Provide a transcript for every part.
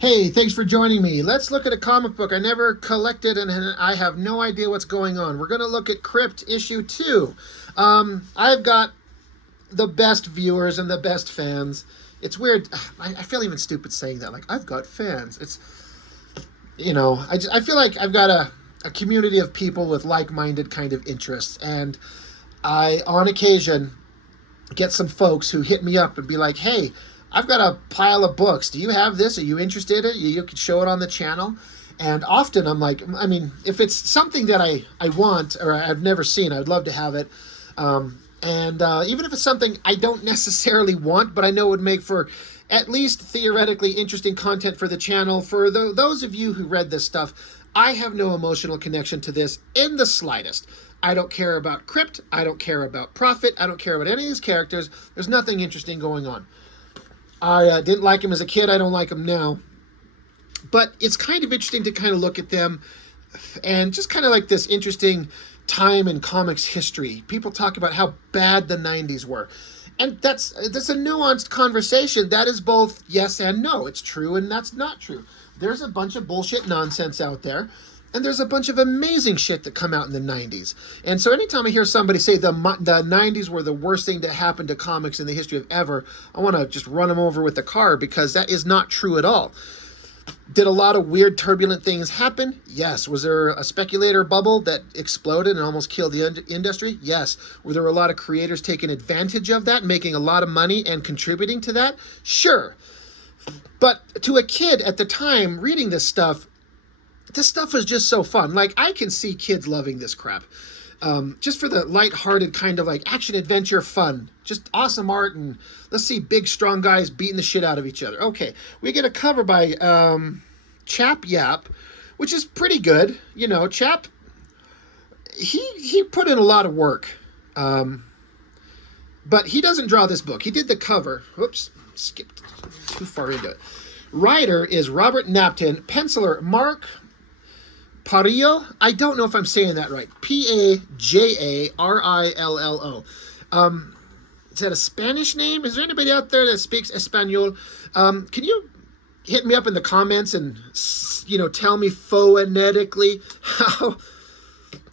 Hey, thanks for joining me. Let's look at a comic book I never collected and I have no idea what's going on. We're going to look at CRYPT issue 2. I've got the best viewers and the best fans. It's weird. I feel even stupid saying that. Like, I've got fans. I feel like I've got a community of people with like-minded kind of interests. And I, on occasion, get some folks who hit me up and be like, hey, I've got a pile of books. Do you have this? Are you interested in it? You could show it on the channel. And often I'm like, I mean, if it's something that I want or I've never seen, I'd love to have it. Even if it's something I don't necessarily want, but I know would make for at least theoretically interesting content for the channel, for those of you who read this stuff, I have no emotional connection to this in the slightest. I don't care about CRYPT. I don't care about Prophet. I don't care about any of these characters. There's nothing interesting going on. I didn't like him as a kid. I don't like him now. But it's kind of interesting to kind of look at them and just kind of like this interesting time in comics history. People talk about how bad the 90s were. And that's a nuanced conversation. That is both yes and no. It's true and that's not true. There's a bunch of bullshit nonsense out there. And there's a bunch of amazing shit that come out in the 90s. And so anytime I hear somebody say the 90s were the worst thing to happen to comics in the history of ever, I want to just run them over with the car because that is not true at all. Did a lot of weird, turbulent things happen? Yes. Was there a speculator bubble that exploded and almost killed the industry? Yes. Were there a lot of creators taking advantage of that, making a lot of money and contributing to that? Sure. But to a kid at the time reading this stuff was just so fun. Like, I can see kids loving this crap. Just for the lighthearted kind of like action adventure fun. Just awesome art and let's see big strong guys beating the shit out of each other. Okay, we get a cover by Chap Yap, which is pretty good. You know, Chap, he put in a lot of work. But he doesn't draw this book. He did the cover. Whoops, skipped too far into it. Writer is Robert Napton. Penciler, Mark Pajarillo? I don't know if I'm saying that right. Pajarillo. Is that a Spanish name? Is there anybody out there that speaks Espanol? Can you hit me up in the comments and, tell me phonetically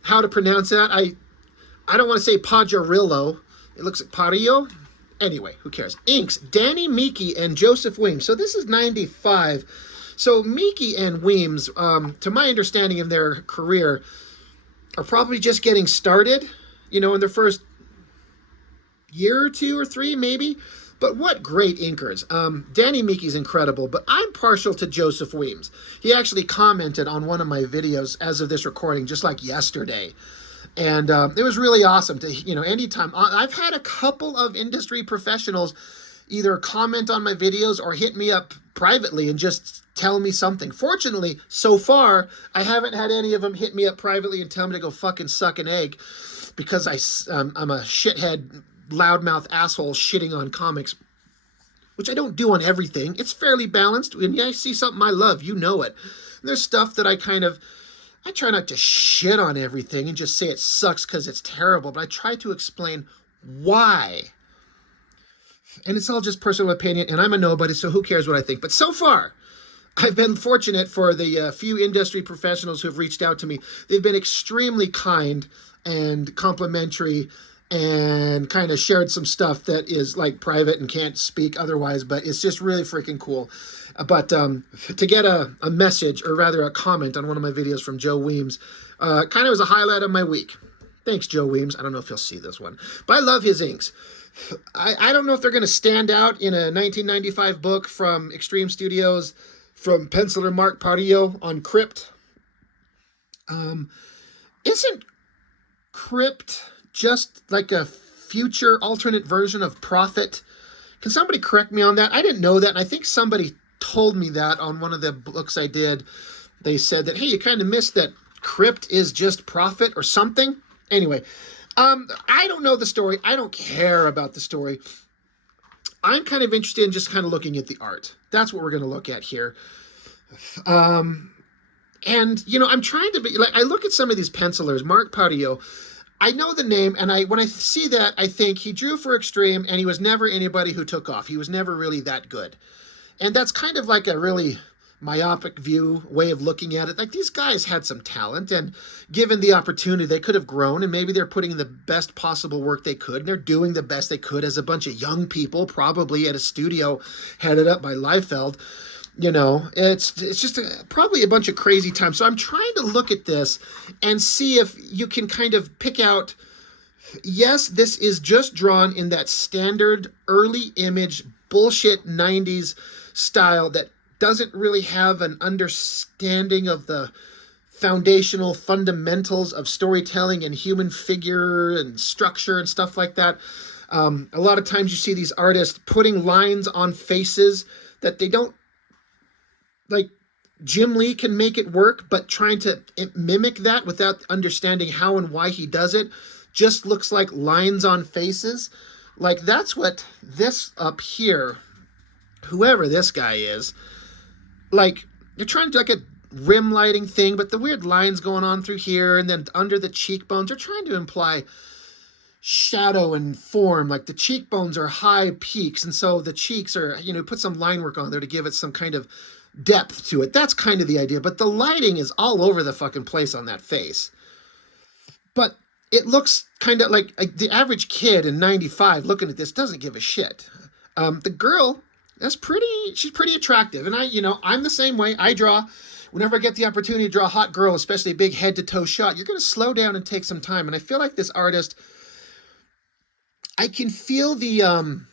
how to pronounce that? I don't want to say Pajarillo. It looks like Pajarillo. Anyway, who cares? Inks, Danny Meeke and Joseph Weems. So this is 95. So Meeke and Weems, to my understanding of their career, are probably just getting started, in their first year or two or three, maybe. But what great inkers. Danny Meeke's incredible, but I'm partial to Joseph Weems. He actually commented on one of my videos as of this recording, just like yesterday. And it was really awesome to, anytime. I've had a couple of industry professionals either comment on my videos or hit me up privately and just tell me something. Fortunately, so far, I haven't had any of them hit me up privately and tell me to go fucking suck an egg because I'm a shithead, loudmouth asshole shitting on comics, which I don't do on everything. It's fairly balanced. When I see something I love, you know it. And there's stuff that I try not to shit on everything and just say it sucks because it's terrible, but I try to explain why. And it's all just personal opinion, and I'm a nobody, so who cares what I think? But so far, I've been fortunate for the few industry professionals who have reached out to me. They've been extremely kind and complimentary and kind of shared some stuff that is like private and can't speak otherwise, but it's just really freaking cool. But to get a message, or rather a comment on one of my videos from Joe Weems, kind of was a highlight of my week. Thanks, Joe Weems. I don't know if you'll see this one, but I love his inks. I don't know if they're going to stand out in a 1995 book from Extreme Studios, from penciler Mark Pajarillo on CRYPT. Isn't CRYPT just like a future alternate version of Prophet? Can somebody correct me on that? I didn't know that, and I think somebody told me that on one of the books I did. They said that, hey, you kind of missed that CRYPT is just Prophet or something. Anyway, I don't know the story. I don't care about the story. I'm kind of interested in just kind of looking at the art. That's what we're going to look at here. And, I'm trying to be, like, I look at some of these pencilers, Mark Pajarillo. I know the name, and when I see that, I think he drew for Extreme, and he was never anybody who took off. He was never really that good. And that's kind of like a really myopic view way of looking at it. Like, these guys had some talent, and given the opportunity, they could have grown, and maybe they're putting in the best possible work they could, and they're doing the best they could as a bunch of young people, probably at a studio headed up by Liefeld. You know, it's just probably a bunch of crazy times. So I'm trying to look at this and see if you can kind of pick out, yes, this is just drawn in that standard early image bullshit 90s style that doesn't really have an understanding of the foundational fundamentals of storytelling and human figure and structure and stuff like that. A lot of times you see these artists putting lines on faces that they don't, like, Jim Lee can make it work, but trying to mimic that without understanding how and why he does it just looks like lines on faces. Like, that's what this up here, whoever this guy is, like, you're trying to do like a rim lighting thing, but the weird lines going on through here and then under the cheekbones are trying to imply shadow and form. Like, the cheekbones are high peaks, and so the cheeks are, you know, put some line work on there to give it some kind of depth to it. That's kind of the idea, but the lighting is all over the fucking place on that face. But it looks kind of like the average kid in 95 looking at this doesn't give a shit. The girl, she's pretty attractive. And I'm the same way. I draw, whenever I get the opportunity to draw a hot girl, especially a big head to toe shot, you're going to slow down and take some time. And I feel like this artist, I can feel the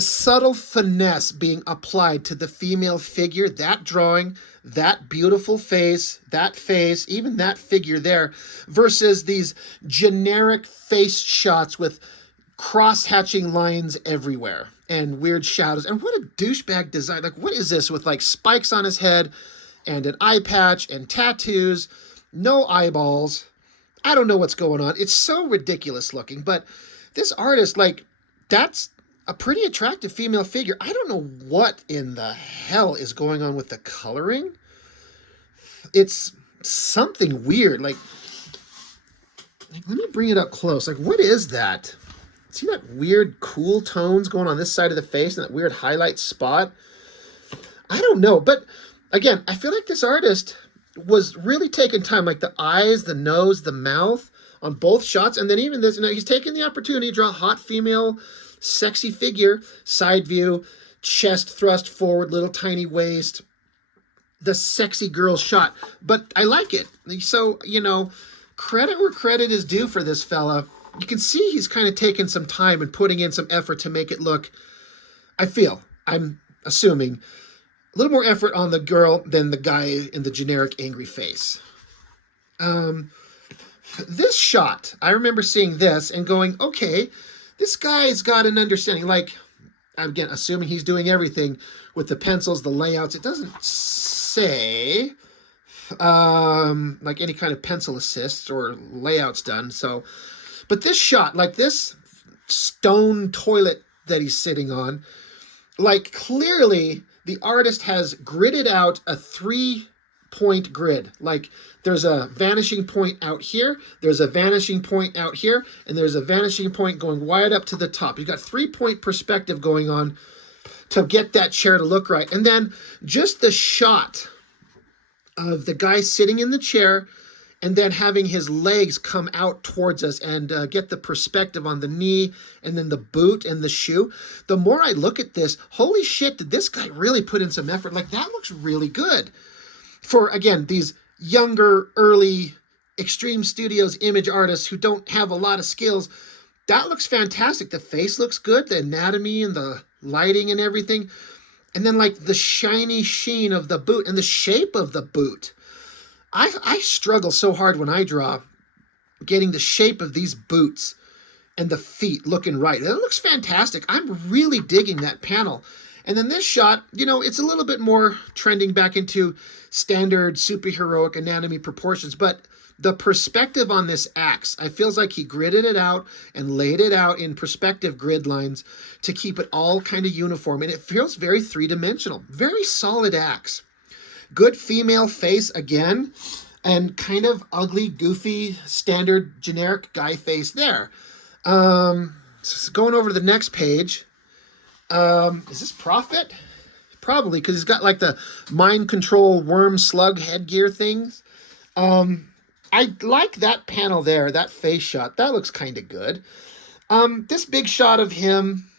subtle finesse being applied to the female figure, that drawing, that beautiful face, even that figure there, versus these generic face shots with cross-hatching lines everywhere and weird shadows. And what a douchebag design. Like, what is this with like spikes on his head and an eye patch and tattoos, no eyeballs? I don't know what's going on. It's so ridiculous looking, but this artist, like, that's a pretty attractive female figure. I don't know what in the hell is going on with the coloring. It's something weird. Like, let me bring it up close. Like, what is that? See that weird cool tones going on this side of the face and that weird highlight spot? I don't know. But again, I feel like this artist was really taking time, like the eyes, the nose, the mouth on both shots. And then even this, he's taking the opportunity to draw a hot female sexy figure, side view, chest thrust forward, little tiny waist, the sexy girl shot. But I like it. So, credit where credit is due for this fella. You can see he's kind of taking some time and putting in some effort to make it look, I'm assuming, a little more effort on the girl than the guy in the generic angry face. This shot, I remember seeing this and going, okay, this guy's got an understanding. Like, again, assuming he's doing everything with the pencils, the layouts. It doesn't say like any kind of pencil assists or layouts done. So, but this shot, like this stone toilet that he's sitting on, like, clearly the artist has gridded out a 3-point grid. Like, there's a vanishing point out here, there's a vanishing point out here, and there's a vanishing point going wide up to the top. You've got 3-point perspective going on to get that chair to look right. And then just the shot of the guy sitting in the chair and then having his legs come out towards us and get the perspective on the knee and then the boot and the shoe. The more I look at this, holy shit, did this guy really put in some effort? Like, that looks really good. For, again, these younger, early Extreme Studios image artists who don't have a lot of skills, that looks fantastic. The face looks good, the anatomy and the lighting and everything. And then, like, the shiny sheen of the boot and the shape of the boot. I struggle so hard when I draw getting the shape of these boots and the feet looking right. It looks fantastic. I'm really digging that panel. And then this shot, it's a little bit more trending back into standard superheroic anatomy proportions, but the perspective on this axe, I feels like he gridded it out and laid it out in perspective grid lines to keep it all kind of uniform. And it feels very three-dimensional, very solid axe. Good female face again, and kind of ugly, goofy, standard, generic guy face there. So going over to the next page. Is this Prophet? Probably because he's got like the mind control worm slug headgear things. I like that panel there, that face shot. That looks kind of good. This big shot of him,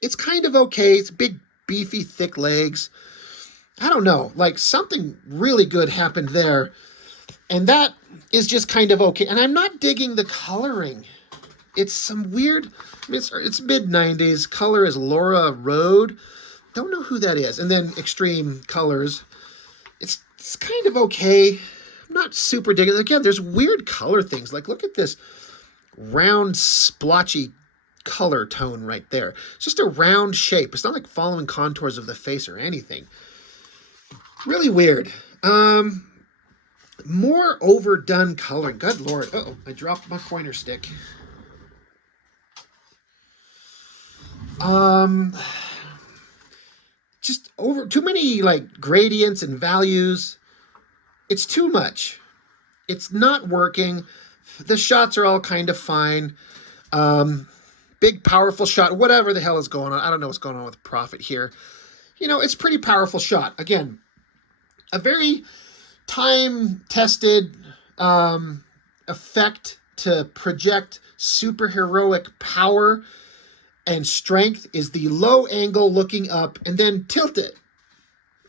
it's kind of okay. It's big, beefy, thick legs. I don't know. Like something really good happened there. And that is just kind of okay. And I'm not digging the coloring. It's some weird, I mean, it's mid-90s. Color is Laura Road. Don't know who that is. And then Extreme Colors. It's kind of okay. I'm not super digging. Again, there's weird color things. Like, look at this round, splotchy color tone right there. It's just a round shape. It's not like following contours of the face or anything. Really weird. More overdone coloring. Good Lord. Uh-oh, I dropped my pointer stick. Just over too many like gradients and values. It's too much. It's not working. The shots are all kind of fine. Big powerful shot, whatever the hell is going on. I don't know what's going on with Prophet here. You know, it's pretty powerful shot. Again, a very time-tested effect to project superheroic power and strength is the low angle looking up and then tilt it.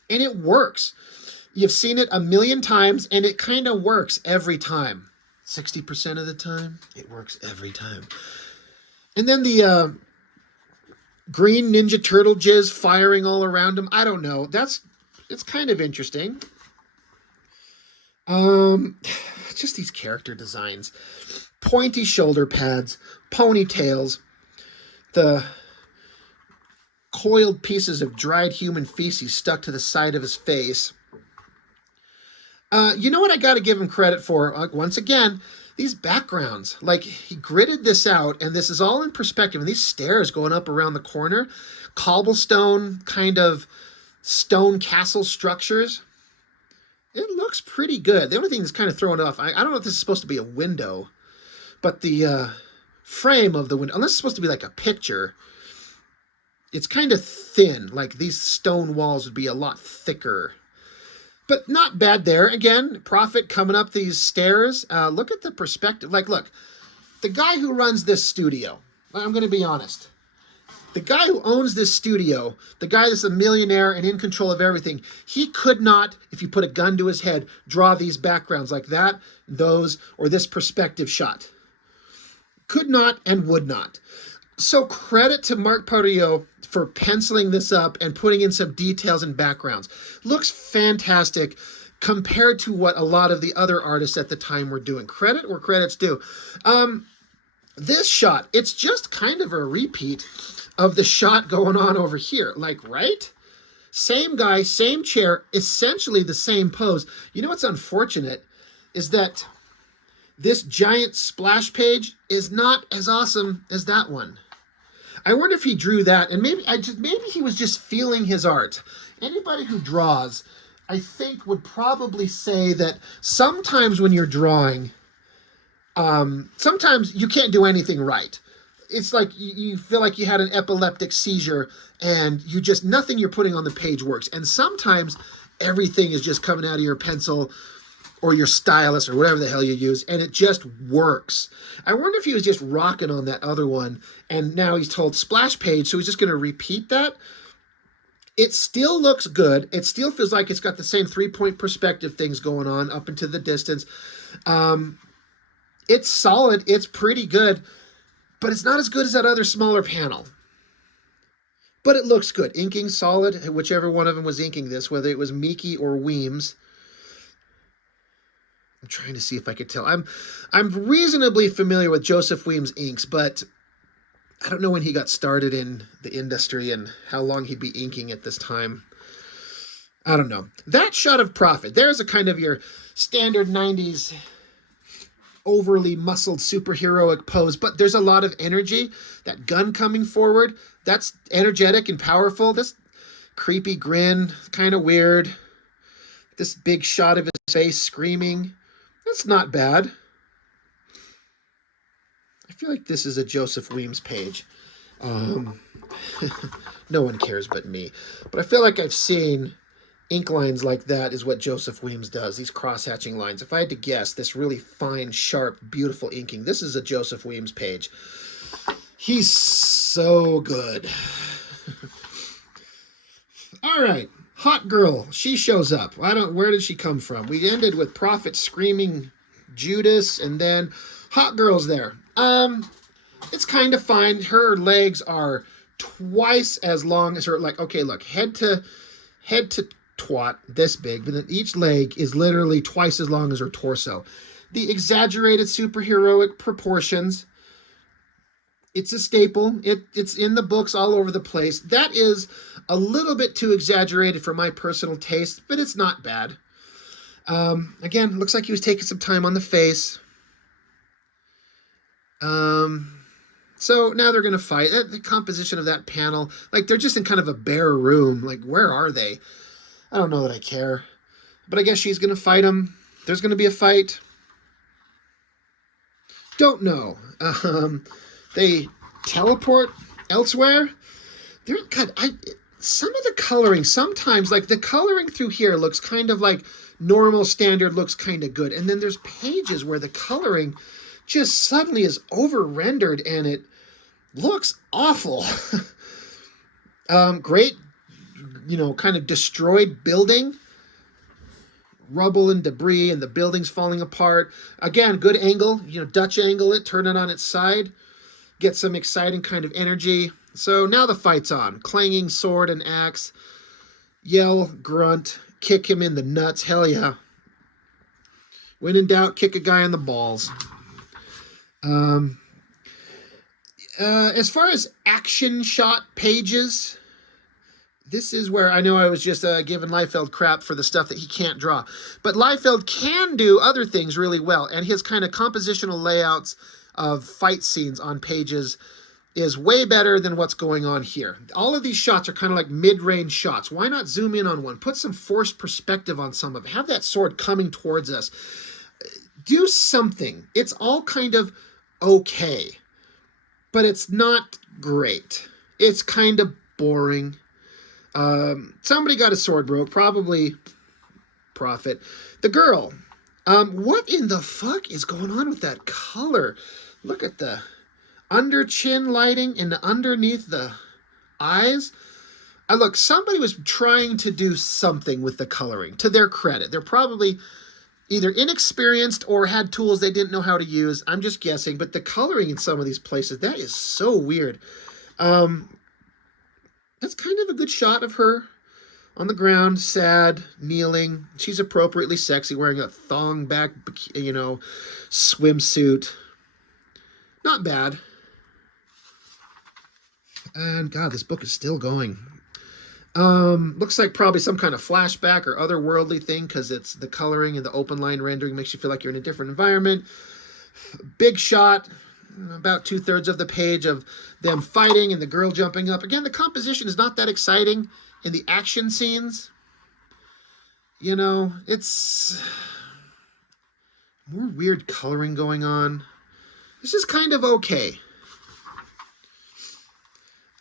And it works. You've seen it a million times and it kind of works every time. 60% of the time, it works every time. And then the green Ninja Turtle jizz firing all around him. I don't know. It's kind of interesting. Just these character designs. Pointy shoulder pads, ponytails, the coiled pieces of dried human feces stuck to the side of his face. You know what I got to give him credit for? Once again, these backgrounds. Like, he gridded this out, and this is all in perspective. And these stairs going up around the corner, cobblestone kind of stone castle structures. It looks pretty good. The only thing that's kind of thrown off, I don't know if this is supposed to be a window, but the frame of the window, unless it's supposed to be like a picture, it's kind of thin. Like these stone walls would be a lot thicker. But not bad there. Again, Prophet coming up these stairs. Look at the perspective. Like, look, the guy who runs this studio, I'm going to be honest. The guy who owns this studio, the guy that's a millionaire and in control of everything, he could not, if you put a gun to his head, draw these backgrounds like that, those, or this perspective shot. Could not and would not. So credit to Mark Pajarillo for penciling this up and putting in some details and backgrounds. Looks fantastic compared to what a lot of the other artists at the time were doing. Credit where credit's due. This shot, it's just kind of a repeat of the shot going on over here. Like, right? Same guy, same chair, essentially the same pose. You know what's unfortunate is that this giant splash page is not as awesome as that one. I wonder if he drew that, and maybe he was just feeling his art. Anybody who draws, I think, would probably say that sometimes when you're drawing, sometimes you can't do anything right. It's like you feel like you had an epileptic seizure and nothing you're putting on the page works. And sometimes everything is just coming out of your pencil or your stylus or whatever the hell you use, and it just works. I wonder if he was just rocking on that other one, and now he's told splash page, so he's just going to repeat that. It still looks good. It still feels like it's got the same three-point perspective things going on up into the distance. It's solid. It's pretty good, but it's not as good as that other smaller panel. But it looks good. Inking solid, whichever one of them was inking this, whether it was Miki or Weems. I'm trying to see if I could tell. I'm reasonably familiar with Joseph Weems' inks, but I don't know when he got started in the industry and how long he'd be inking at this time. I don't know. That shot of Prophet, there's a kind of your standard 90s overly muscled superheroic pose, but there's a lot of energy. That gun coming forward, that's energetic and powerful. This creepy grin, kind of weird. This big shot of his face screaming. That's not bad. I feel like this is a Joseph Weems page. No one cares but me. But I feel like I've seen ink lines like that is what Joseph Weems does, these cross-hatching lines. If I had to guess, this really fine, sharp, beautiful inking, this is a Joseph Weems page. He's so good. All right, hot girl, she shows up. Where did she come from? We ended with Prophet screaming Judas, and then hot girl's there. It's kind of fine. Her legs are twice as long as her, like, okay, look, head to twat, this big, but then each leg is literally twice as long as her torso. The exaggerated superheroic proportions, it's a staple. It's in the books all over the place. That is a little bit too exaggerated for my personal taste, but it's not bad. Again, looks like he was taking some time on the face. So now they're going to fight. The composition of that panel, like they're just in kind of a bare room. Like, where are they? I don't know that I care. But I guess she's going to fight him. There's going to be a fight. Don't know. They teleport elsewhere. Some of the coloring, sometimes, like the coloring through here looks kind of like normal standard, looks kind of good. And then there's pages where the coloring just suddenly is over-rendered and it looks awful. Great, kind of destroyed building. Rubble and debris and the building's falling apart. Again, good angle, Dutch angle it, turn it on its side. Get some exciting kind of energy. So now the fight's on. Clanging sword and axe. Yell, grunt, kick him in the nuts. Hell yeah. When in doubt, kick a guy in the balls. As far as action shot pages, this is where I know I was just giving Liefeld crap for the stuff that he can't draw. But Liefeld can do other things really well. And his kind of compositional layouts of fight scenes on pages is way better than what's going on here. All of these shots are kind of like mid-range shots. Why not zoom in on one? Put some forced perspective on some of it. Have that sword coming towards us. Do something. It's all kind of okay. But it's not great. It's kind of boring. Somebody got a sword broke. Probably Prophet. The girl. What in the fuck is going on with that color? Look at the under chin lighting and underneath the eyes. Look, somebody was trying to do something with the coloring, to their credit. They're probably either inexperienced or had tools they didn't know how to use. I'm just guessing, but the coloring in some of these places, that is so weird. That's kind of a good shot of her on the ground, sad, kneeling. She's appropriately sexy, wearing a thong back, swimsuit. Not bad. And God, this book is still going. Looks like probably some kind of flashback or otherworldly thing, because it's the coloring and the open line rendering makes you feel like you're in a different environment. Big shot, about 2/3 of the page of them fighting and the girl jumping up. Again, the composition is not that exciting in the action scenes. It's more weird coloring going on. This is kind of okay.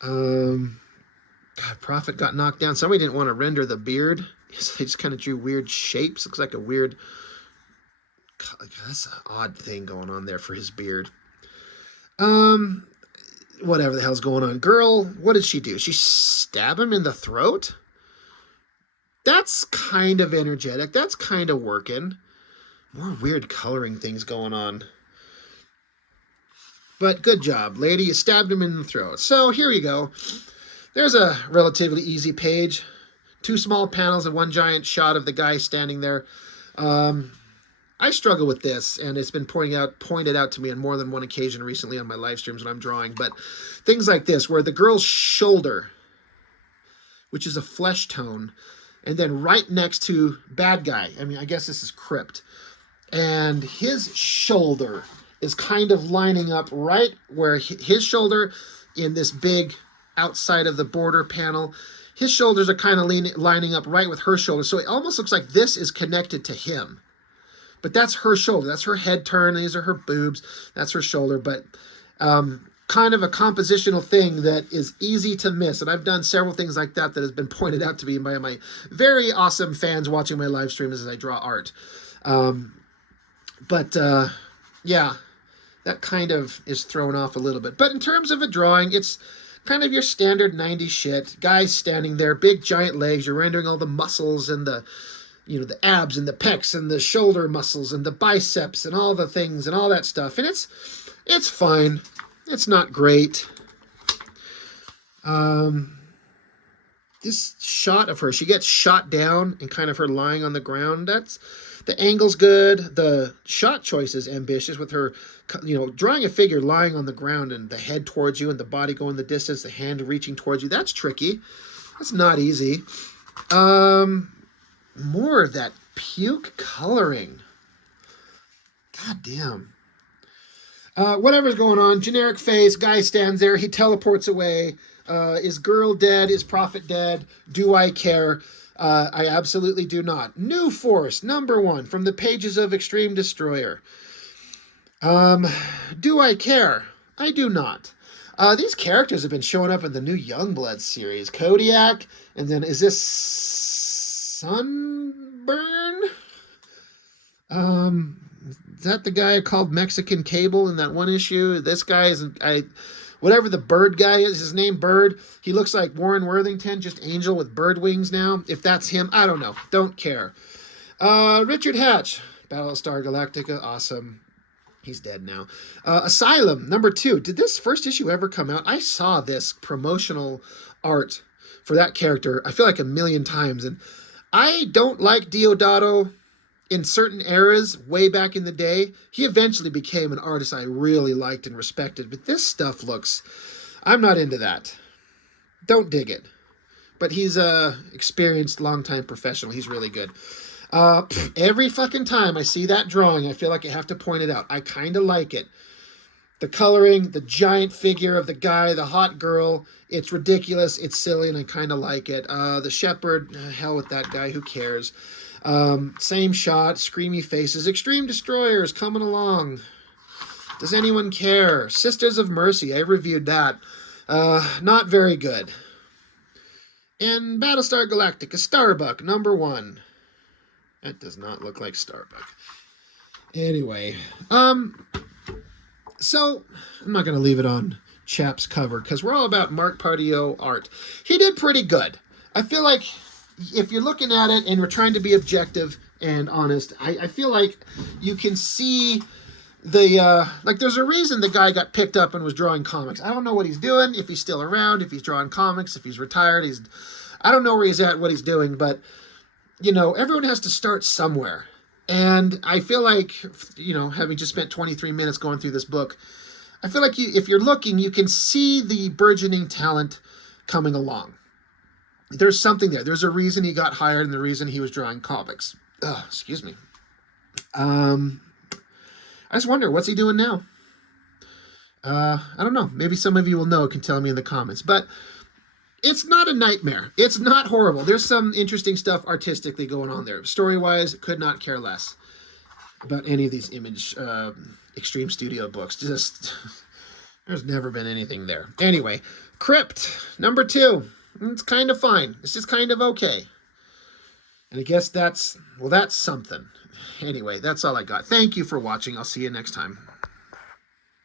God, Prophet got knocked down. Somebody didn't want to render the beard. So they just kind of drew weird shapes. Looks like a weird... That's an odd thing going on there for his beard. Whatever the hell's going on. Girl, what did she do? She stab him in the throat? That's kind of energetic. That's kind of working. More weird coloring things going on. But good job, lady. You stabbed him in the throat. So here you go. There's a relatively easy page. 2 small panels and 1 giant shot of the guy standing there. I struggle with this, and it's been pointed out to me on more than one occasion recently on my live streams when I'm drawing. But things like this, where the girl's shoulder, which is a flesh tone, and then right next to bad guy. I guess this is CRYPT. And his shoulder is kind of lining up right where his shoulder in this big outside of the border panel. His shoulders are kind of lining up right with her shoulder. So it almost looks like this is connected to him. But that's her shoulder. That's her head turn. These are her boobs. That's her shoulder. But kind of a compositional thing that is easy to miss. And I've done several things like that that has been pointed out to me by my very awesome fans watching my live streams as I draw art. But yeah, that kind of is thrown off a little bit. But in terms of a drawing, it's kind of your standard 90s shit. Guys standing there, big giant legs. You're rendering all the muscles and the, the abs and the pecs and the shoulder muscles and the biceps and all the things and all that stuff. And it's fine. It's not great. This shot of her, she gets shot down and kind of her lying on the ground. The angle's good. The shot choice is ambitious with her, drawing a figure lying on the ground and the head towards you and the body going the distance, the hand reaching towards you. That's tricky. That's not easy. More of that puke coloring. God damn. Whatever's going on, generic face, guy stands there, he teleports away. Is girl dead? Is prophet dead? Do I care? I absolutely do not. New Force, #1, from the pages of Extreme Destroyer. Do I care? I do not. These characters have been showing up in the new Youngblood series. Kodiak, and then is this Sunburn? Is that the guy called Mexican Cable in that one issue? This guy is, whatever the bird guy is, his name Bird. He looks like Warren Worthington, just angel with bird wings now. If that's him, I don't know. Don't care. Richard Hatch, Battlestar Galactica, awesome. He's dead now. Asylum, #2. Did this first issue ever come out? I saw this promotional art for that character, I feel like a million times. And I don't like Deodato in certain eras way back in the day. He eventually became an artist I really liked and respected. But this stuff looks... I'm not into that. Don't dig it. But he's a experienced, long-time professional. He's really good. Every fucking time I see that drawing, I feel like I have to point it out. I kind of like it. The coloring, the giant figure of the guy, the hot girl, it's ridiculous, it's silly, and I kind of like it. The shepherd, hell with that guy, who cares? Same shot, screamy faces. Extreme Destroyers coming along. Does anyone care? Sisters of Mercy, I reviewed that. Not very good. And Battlestar Galactica, Starbuck, #1. That does not look like Starbuck. Anyway, so I'm not going to leave it on Chap's cover because we're all about Mark Pajarillo art. He did pretty good. I feel like if you're looking at it and we're trying to be objective and honest, I feel like you can see there's a reason the guy got picked up and was drawing comics. I don't know what he's doing, if he's still around, if he's drawing comics, if he's retired. I don't know where he's at, what he's doing, but everyone has to start somewhere. And I feel like, having just spent 23 minutes going through this book, I feel like if you're looking, you can see the burgeoning talent coming along. There's something there. There's a reason he got hired and the reason he was drawing comics. Excuse me. I just wonder, what's he doing now? I don't know. Maybe some of you will know, can tell me in the comments. But it's not a nightmare. It's not horrible. There's some interesting stuff artistically going on there. Story-wise, could not care less about any of these Image Extreme Studio books. Just, there's never been anything there. Anyway, CRYPT, #2. It's kind of fine. It's just kind of okay. And I guess that's something. Anyway, that's all I got. Thank you for watching. I'll see you next time.